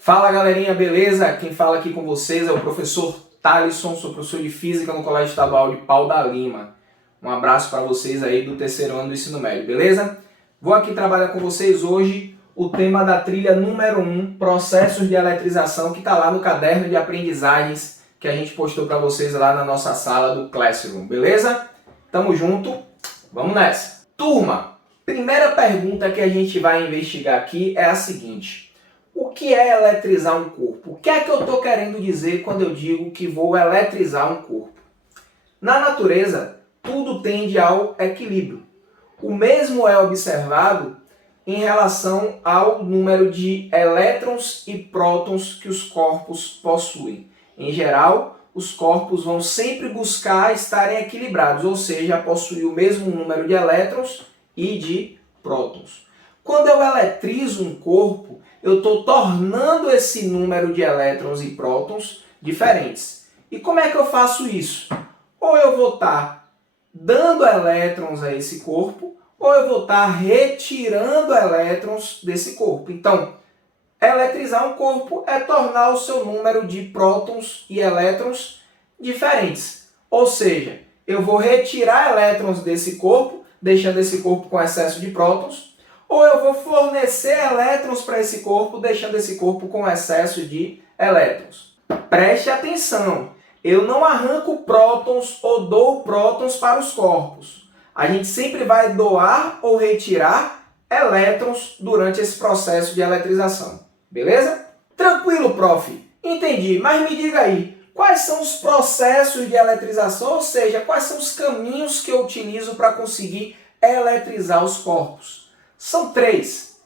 Fala galerinha, beleza? Quem fala aqui com vocês é o professor Thalisson, sou professor de Física no Colégio Estadual de Pau da Lima. Um abraço para vocês aí do terceiro ano do ensino médio, beleza? Vou aqui trabalhar com vocês hoje o tema da trilha número 1, processos de eletrização, que está lá no caderno de aprendizagens que a gente postou para vocês lá na nossa sala do Classroom, beleza? Tamo junto, vamos nessa! Turma, primeira pergunta que a gente vai investigar aqui é a seguinte: o que é eletrizar um corpo? O que é que eu estou querendo dizer quando eu digo que vou eletrizar um corpo? Na natureza, tudo tende ao equilíbrio. O mesmo é observado em relação ao número de elétrons e prótons que os corpos possuem. Em geral, os corpos vão sempre buscar estarem equilibrados, ou seja, possuir o mesmo número de elétrons e de prótons. Quando eu eletrizo um corpo, eu estou tornando esse número de elétrons e prótons diferentes. E como é que eu faço isso? Ou eu vou estar dando elétrons a esse corpo, ou eu vou estar retirando elétrons desse corpo. Então, eletrizar um corpo é tornar o seu número de prótons e elétrons diferentes. Ou seja, eu vou retirar elétrons desse corpo, deixando esse corpo com excesso de prótons, ou eu vou fornecer elétrons para esse corpo, deixando esse corpo com excesso de elétrons. Preste atenção, eu não arranco prótons ou dou prótons para os corpos. A gente sempre vai doar ou retirar elétrons durante esse processo de eletrização. Beleza? Tranquilo, prof. Entendi, mas me diga aí, quais são os processos de eletrização, ou seja, quais são os caminhos que eu utilizo para conseguir eletrizar os corpos? São 3: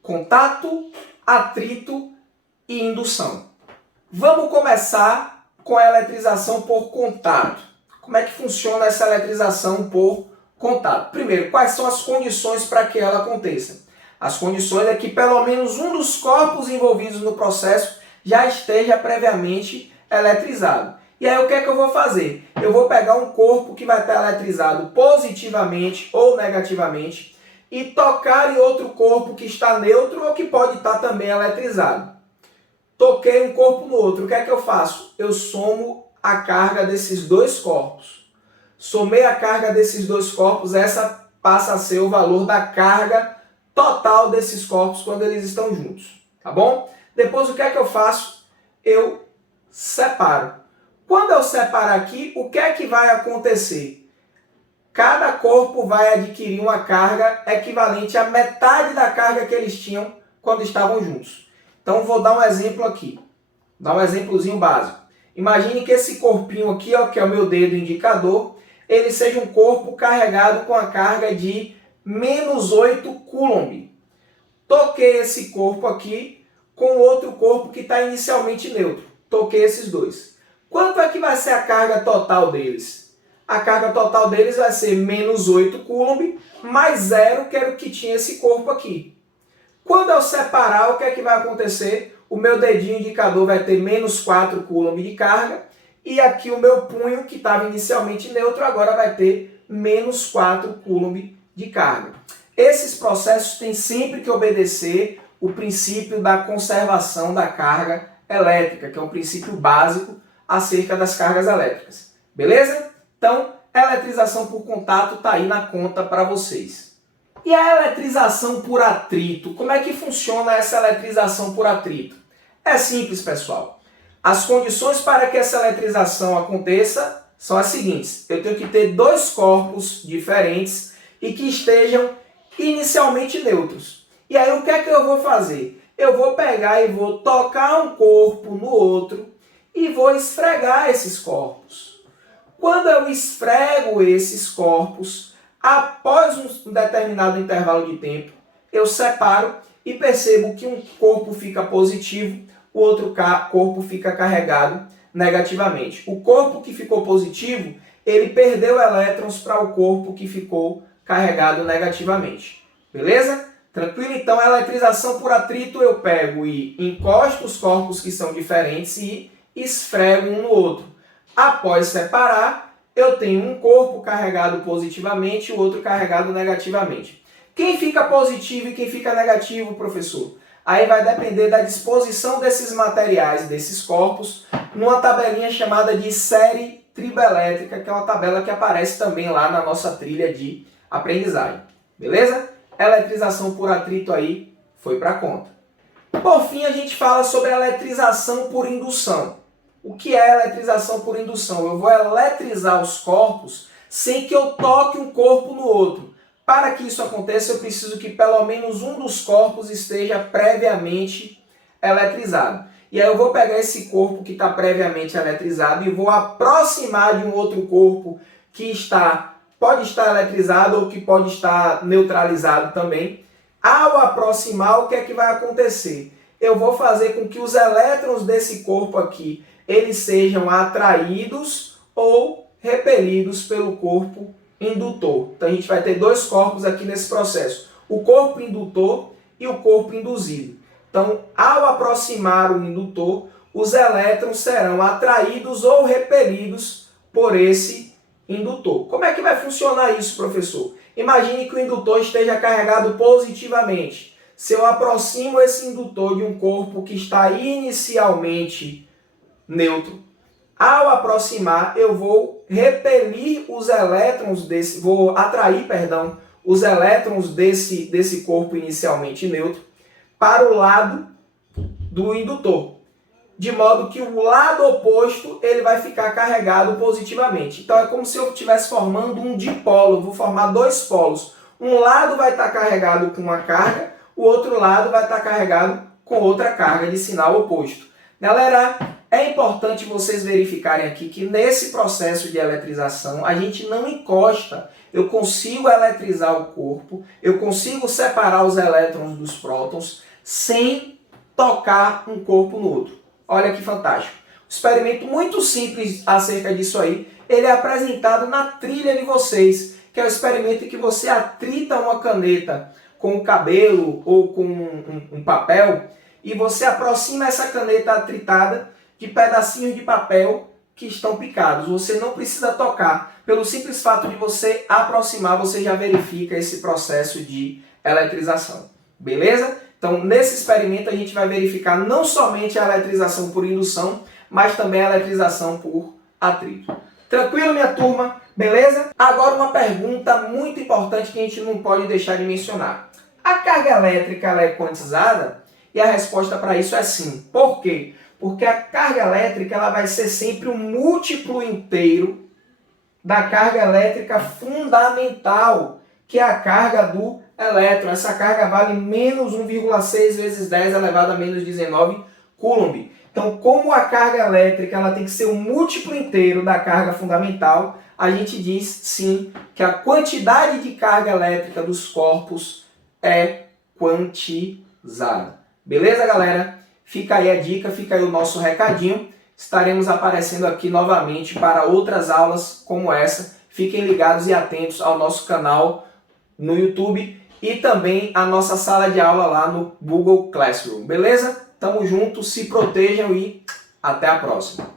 contato, atrito e indução. Vamos começar com a eletrização por contato. Como é que funciona essa eletrização por contato? Primeiro, quais são as condições para que ela aconteça? As condições é que pelo menos um dos corpos envolvidos no processo já esteja previamente eletrizado. E aí o que é que eu vou fazer? Eu vou pegar um corpo que vai estar eletrizado positivamente ou negativamente e tocar em outro corpo que está neutro ou que pode estar também eletrizado. Toquei um corpo no outro, o que é que eu faço? Eu somo a carga desses dois corpos. Somei a carga desses dois corpos, essa passa a ser o valor da carga total desses corpos quando eles estão juntos, tá bom? Depois o que é que eu faço? Eu separo. Quando eu separar aqui, o que é que vai acontecer? Cada corpo vai adquirir uma carga equivalente à metade da carga que eles tinham quando estavam juntos. Então vou dar um exemplo aqui, dar um exemplozinho básico. Imagine que esse corpinho aqui, ó, que é o meu dedo indicador, ele seja um corpo carregado com a carga de -8 Coulomb. Toquei esse corpo aqui com outro corpo que está inicialmente neutro. Toquei esses dois. Quanto é que vai ser a carga total deles? A carga total deles vai ser -8 Coulomb mais 0, que era o que tinha esse corpo aqui. Quando eu separar, o que é que vai acontecer? O meu dedinho indicador vai ter -4 Coulomb de carga e aqui o meu punho, que estava inicialmente neutro, agora vai ter -4 Coulomb de carga. Esses processos têm sempre que obedecer o princípio da conservação da carga elétrica, que é um princípio básico acerca das cargas elétricas. Beleza? Então, a eletrização por contato está aí na conta para vocês. E a eletrização por atrito? Como é que funciona essa eletrização por atrito? É simples, pessoal. As condições para que essa eletrização aconteça são as seguintes. Eu tenho que ter dois corpos diferentes e que estejam inicialmente neutros. E aí o que é que eu vou fazer? Eu vou pegar e vou tocar um corpo no outro e vou esfregar esses corpos. Quando eu esfrego esses corpos, após um determinado intervalo de tempo, eu separo e percebo que um corpo fica positivo, o outro corpo fica carregado negativamente. O corpo que ficou positivo, ele perdeu elétrons para o corpo que ficou carregado negativamente. Beleza? Tranquilo? Então, a eletrização por atrito, eu pego e encosto os corpos que são diferentes e esfrego um no outro. Após separar, eu tenho um corpo carregado positivamente e o outro carregado negativamente. Quem fica positivo e quem fica negativo, professor? Aí vai depender da disposição desses materiais, desses corpos, numa tabelinha chamada de série triboelétrica, que é uma tabela que aparece também lá na nossa trilha de aprendizagem. Beleza? Eletrização por atrito aí foi para conta. Por fim, a gente fala sobre eletrização por indução. O que é eletrização por indução? Eu vou eletrizar os corpos sem que eu toque um corpo no outro. Para que isso aconteça, eu preciso que pelo menos um dos corpos esteja previamente eletrizado. E aí eu vou pegar esse corpo que está previamente eletrizado e vou aproximar de um outro corpo que pode estar eletrizado ou que pode estar neutralizado também. Ao aproximar, o que é que vai acontecer? Eu vou fazer com que os elétrons desse corpo aqui, eles sejam atraídos ou repelidos pelo corpo indutor. Então a gente vai ter dois corpos aqui nesse processo, o corpo indutor e o corpo induzido. Então, ao aproximar o indutor, os elétrons serão atraídos ou repelidos por esse indutor. Como é que vai funcionar isso, professor? Imagine que o indutor esteja carregado positivamente. Se eu aproximo esse indutor de um corpo que está inicialmente neutro, ao aproximar, eu vou repelir os elétrons vou atrair, os elétrons desse corpo inicialmente neutro para o lado do indutor, de modo que o lado oposto ele vai ficar carregado positivamente. Então é como se eu estivesse formando um dipolo, eu vou formar dois polos. Um lado vai estar carregado com uma carga, o outro lado vai estar carregado com outra carga de sinal oposto. Galera, é importante vocês verificarem aqui que nesse processo de eletrização a gente não encosta. Eu consigo eletrizar o corpo, eu consigo separar os elétrons dos prótons sem tocar um corpo no outro. Olha que fantástico. Um experimento muito simples acerca disso aí, ele é apresentado na trilha de vocês, que é o experimento em que você atrita uma caneta com o cabelo ou com um papel e você aproxima essa caneta atritada de pedacinhos de papel que estão picados. Você não precisa tocar. Pelo simples fato de você aproximar, você já verifica esse processo de eletrização. Beleza? Então, nesse experimento, a gente vai verificar não somente a eletrização por indução, mas também a eletrização por atrito. Tranquilo, minha turma? Beleza? Agora, uma pergunta muito importante que a gente não pode deixar de mencionar. A carga elétrica ela é quantizada? E a resposta para isso é sim. Por quê? Porque a carga elétrica ela vai ser sempre um múltiplo inteiro da carga elétrica fundamental, que é a carga do elétron. Essa carga vale menos 1,6 vezes 10 elevado a menos 19 Coulomb. Então, como a carga elétrica ela tem que ser um múltiplo inteiro da carga fundamental, a gente diz sim que a quantidade de carga elétrica dos corpos é quantizada. Beleza, galera? Fica aí a dica, fica aí o nosso recadinho. Estaremos aparecendo aqui novamente para outras aulas como essa. Fiquem ligados e atentos ao nosso canal no YouTube e também a nossa sala de aula lá no Google Classroom. Beleza? Tamo junto, se protejam e até a próxima.